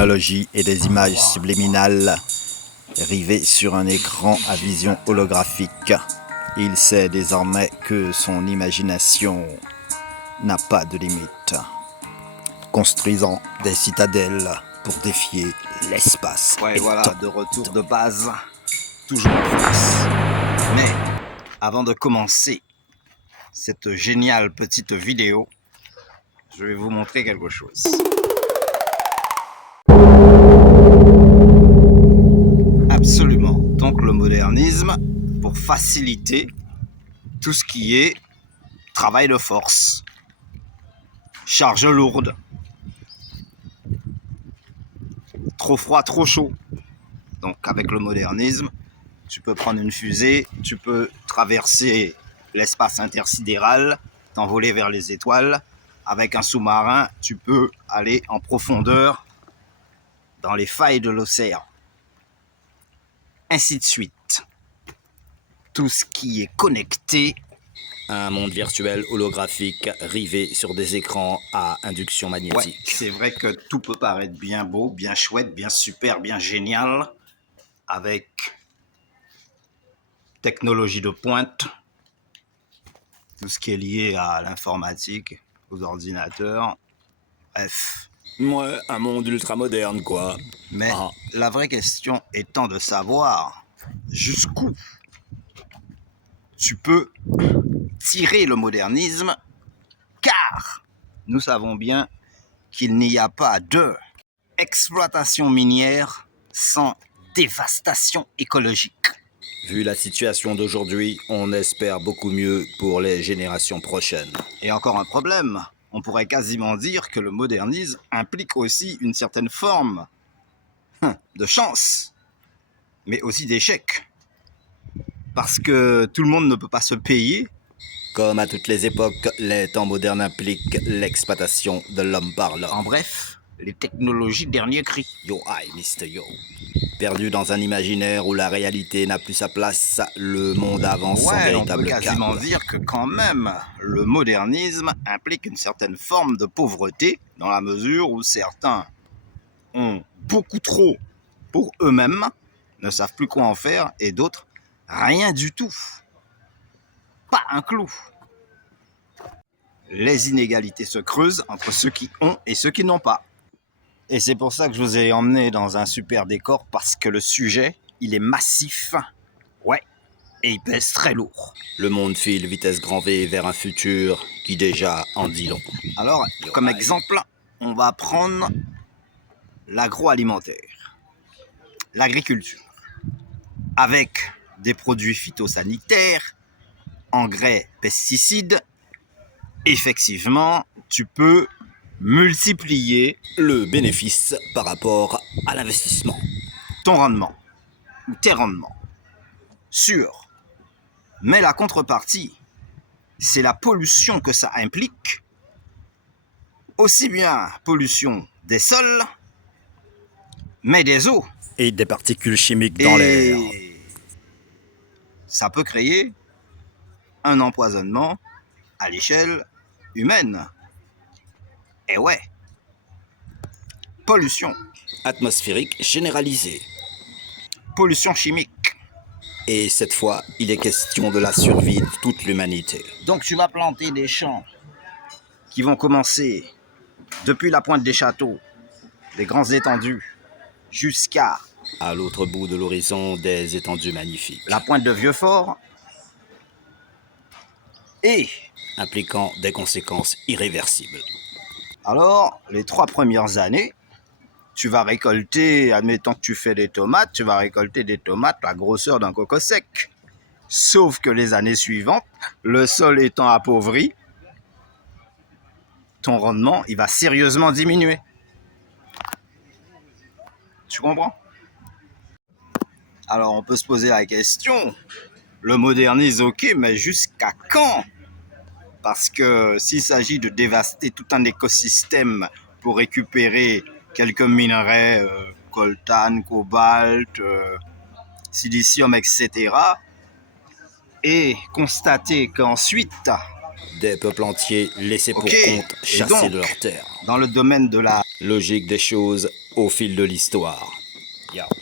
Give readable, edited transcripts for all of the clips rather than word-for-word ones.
technologie et des images subliminales rivées sur un écran à vision holographique. Il sait désormais que son imagination n'a pas de limite, construisant des citadelles pour défier l'espace. Ouais, et voilà, le temps. de retour de base, toujours en face. Mais avant de commencer cette géniale petite vidéo, je vais vous montrer quelque chose. Absolument. Donc le modernisme pour faciliter tout ce qui est travail de force, charge lourde, trop froid, trop chaud. Donc avec le modernisme, tu peux prendre une fusée, tu peux traverser l'espace intersidéral, t'envoler vers les étoiles. Avec un sous-marin, tu peux aller en profondeur dans les failles de l'océan. Ainsi de suite. Tout ce qui est connecté. Un monde virtuel holographique rivé sur des écrans à induction Ouais, magnétique. c'est vrai que tout peut paraître bien beau, bien chouette, bien super, bien génial, avec technologie de pointe, tout ce qui est lié à l'informatique, aux ordinateurs, bref. Ouais, un monde ultra moderne, quoi. Mais la vraie question étant de savoir jusqu'où tu peux tirer le modernisme, car nous savons bien qu'il n'y a pas de exploitation minière sans dévastation écologique. Vu la situation d'aujourd'hui, on espère beaucoup mieux pour les générations prochaines. Et encore un problème, on pourrait quasiment dire que le modernisme implique aussi une certaine forme de chance, mais aussi d'échec. Parce que tout le monde ne peut pas se payer. Comme à toutes les époques, les temps modernes impliquent l'exploitation de l'homme par l'homme. En bref, les technologies dernier cri. Yo, hi, Mr. Yo. Perdu dans un imaginaire où la réalité n'a plus sa place, le monde avance sans véritable cap. On peut quasiment dire que quand même, le modernisme implique une certaine forme de pauvreté, dans la mesure où certains ont beaucoup trop pour eux-mêmes, ne savent plus quoi en faire, et d'autres, rien du tout. Pas un clou. Les inégalités se creusent entre ceux qui ont et ceux qui n'ont pas. Et c'est pour ça que je vous ai emmené dans un super décor, parce que le sujet, il est massif. Ouais, et il pèse très lourd. Le monde file vitesse grand V vers un futur qui déjà en dit long. Alors, comme exemple, on va prendre l'agroalimentaire, l'agriculture, avec des produits phytosanitaires, engrais, pesticides. Effectivement, tu peux multiplier le bénéfice par rapport à l'investissement. Ton rendement, ou tes rendements, sûr. Mais la contrepartie, c'est la pollution que ça implique, aussi bien pollution des sols, mais des eaux. Et des particules chimiques dans l'air. Ça peut créer un empoisonnement à l'échelle humaine. Et ouais, pollution. Atmosphérique généralisée. Pollution chimique. Et cette fois, il est question de la survie de toute l'humanité. Donc tu vas planter des champs qui vont commencer depuis la pointe des châteaux, des grands étendues, jusqu'à l'autre bout de l'horizon, des étendues magnifiques. La pointe de Vieux-Fort, et impliquant des conséquences irréversibles. Alors, les 3 premières années, tu vas récolter, admettons que tu fais des tomates, tu vas récolter des tomates la grosseur d'un coco sec. Sauf que les années suivantes, le sol étant appauvri, ton rendement, il va sérieusement diminuer. Tu comprends? Alors, on peut se poser la question, le modernisme, ok, mais jusqu'à quand? Parce que s'il s'agit de dévaster tout un écosystème pour récupérer quelques minerais, coltan, cobalt, silicium, etc., et constater qu'ensuite, Des peuples entiers laissés pour Ok. compte, Et chassés donc, de leur terre. dans le domaine de la... Logique des choses au fil de l'histoire.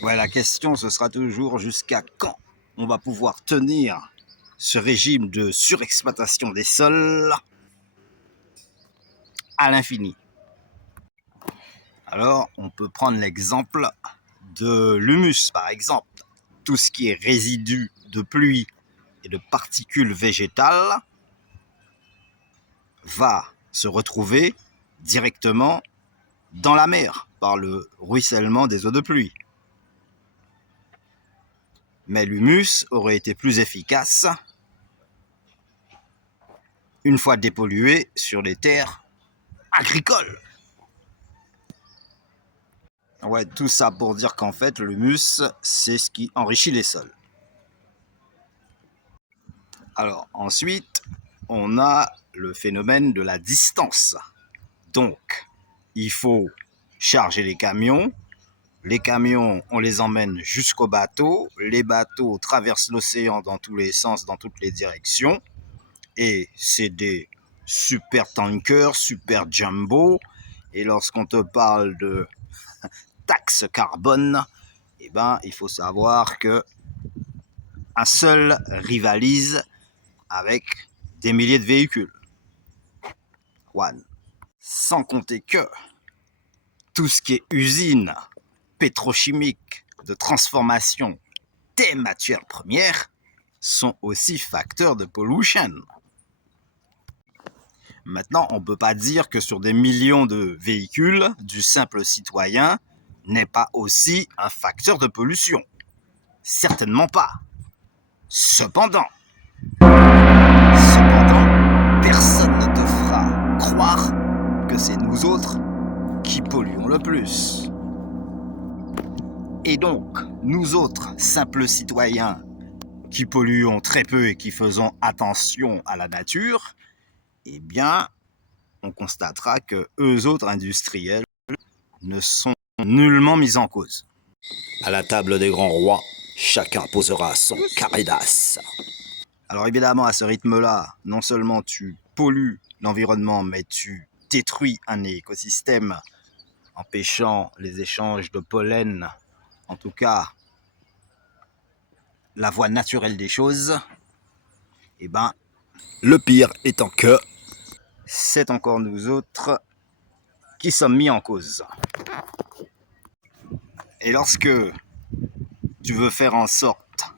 Ouais, la question, ce sera toujours jusqu'à quand on va pouvoir tenir ce régime de surexploitation des sols à l'infini. Alors, on peut prendre l'exemple de l'humus, par exemple. Tout ce qui est résidu de pluie et de particules végétales va se retrouver directement dans la mer par le ruissellement des eaux de pluie. Mais l'humus aurait été plus efficace une fois dépollué sur les terres agricoles. Ouais, tout ça pour dire qu'en fait, l'humus, c'est ce qui enrichit les sols. Alors, ensuite, on a le phénomène de la distance. Donc, il faut charger les camions, on les emmène jusqu'au bateau, les bateaux traversent l'océan dans tous les sens, dans toutes les directions, et c'est des super tankers, super jumbo, et lorsqu'on te parle de taxe carbone, eh ben, il faut savoir que un seul rivalise avec des milliers de véhicules. One. Sans compter que tout ce qui est usine pétrochimique de transformation des matières premières sont aussi facteurs de pollution. Maintenant, on ne peut pas dire que sur des millions de véhicules, du simple citoyen n'est pas aussi un facteur de pollution. Certainement pas. Cependant, personne ne te fera croire que c'est nous autres qui polluons le plus. Et donc, nous autres, simples citoyens, qui polluons très peu et qui faisons attention à la nature, eh bien, on constatera que eux autres industriels ne sont nullement mis en cause. À la table des grands rois, chacun posera son carré d'as. Alors évidemment, à ce rythme-là, non seulement tu pollues l'environnement, mais tu détruis un écosystème empêchant les échanges de pollen, en tout cas la voie naturelle des choses. Eh ben, le pire étant que c'est encore nous autres qui sommes mis en cause. Et lorsque tu veux faire en sorte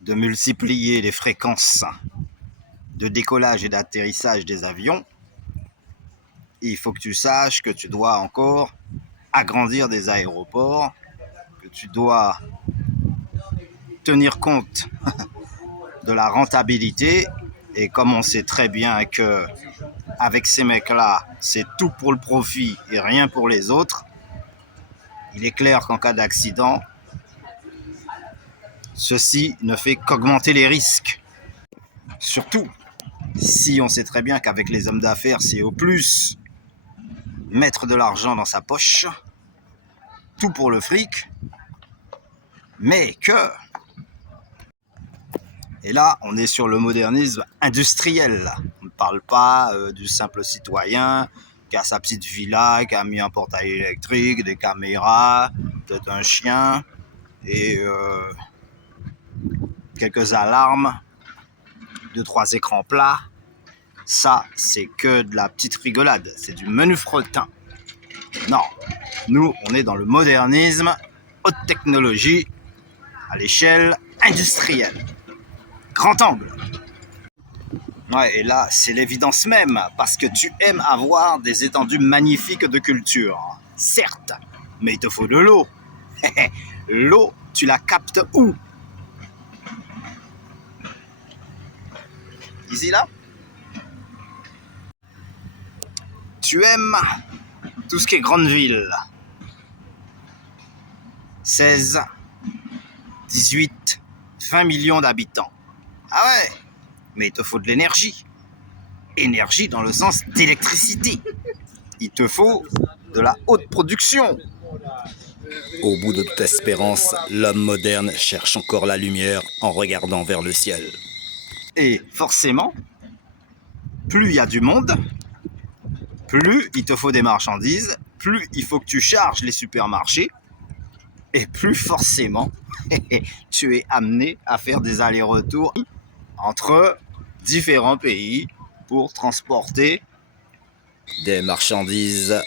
de multiplier les fréquences de décollage et d'atterrissage des avions, il faut que tu saches que tu dois encore agrandir des aéroports, que tu dois tenir compte de la rentabilité. Et comme on sait très bien que avec ces mecs-là, c'est tout pour le profit et rien pour les autres, il est clair qu'en cas d'accident, ceci ne fait qu'augmenter les risques. Surtout si on sait très bien qu'avec les hommes d'affaires, c'est au plus mettre de l'argent dans sa poche, tout pour le fric, mais que... Et là, on est sur le modernisme industriel. On ne parle pas du simple citoyen qui a sa petite villa, qui a mis un portail électrique, des caméras, peut-être un chien et quelques alarmes, 2-3 écrans plats. Ça, c'est que de la petite rigolade. C'est du menu fretin. Non, nous, on est dans le modernisme, haute technologie, à l'échelle industrielle. Grand angle. Ouais, et là, c'est l'évidence même, parce que tu aimes avoir des étendues magnifiques de culture. Certes, mais il te faut de l'eau. L'eau, tu la captes où? Ici, là? Tu aimes tout ce qui est grande ville. 16, 18, 20 millions d'habitants. Ah ouais, mais il te faut de l'énergie. Énergie dans le sens d'électricité. Il te faut de la haute production. Au bout de toute espérance, l'homme moderne cherche encore la lumière en regardant vers le ciel. Et forcément, plus il y a du monde, plus il te faut des marchandises, plus il faut que tu charges les supermarchés, et plus forcément, tu es amené à faire des allers-retours entre différents pays pour transporter des marchandises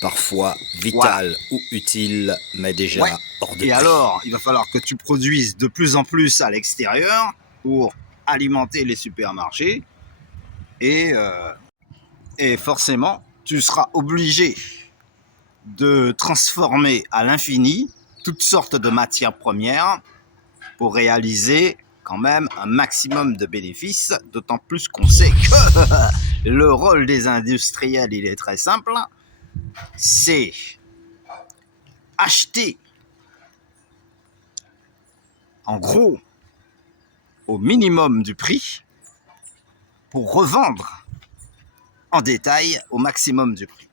parfois vitales ou utiles, mais déjà hors de prix. Et alors, il va falloir que tu produises de plus en plus à l'extérieur pour alimenter les supermarchés. Et forcément, tu seras obligé de transformer à l'infini toutes sortes de matières premières pour réaliser quand même un maximum de bénéfices, d'autant plus qu'on sait que le rôle des industriels, il est très simple, c'est acheter en gros au minimum du prix pour revendre en détail au maximum du prix.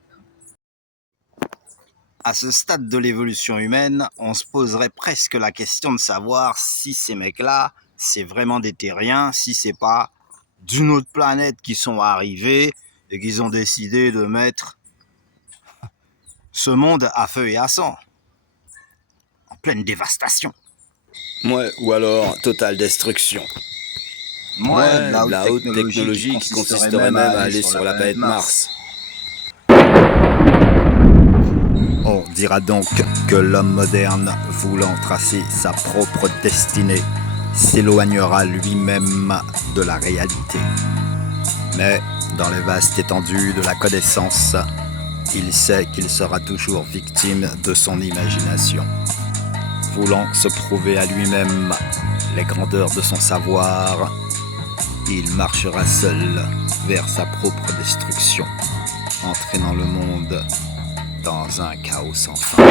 À ce stade de l'évolution humaine, on se poserait presque la question de savoir si ces mecs-là, c'est vraiment des terriens, si c'est pas d'une autre planète qui sont arrivés et qu'ils ont décidé de mettre ce monde à feu et à sang, en pleine dévastation. Ouais, ou alors totale destruction. Ouais, la haute technologie qui consisterait même à aller sur la planète Mars. On dira donc que l'homme moderne, voulant tracer sa propre destinée, s'éloignera lui-même de la réalité. Mais dans les vastes étendues de la connaissance, il sait qu'il sera toujours victime de son imagination. Voulant se prouver à lui-même les grandeurs de son savoir, il marchera seul vers sa propre destruction, entraînant le monde dans un chaos sans fin.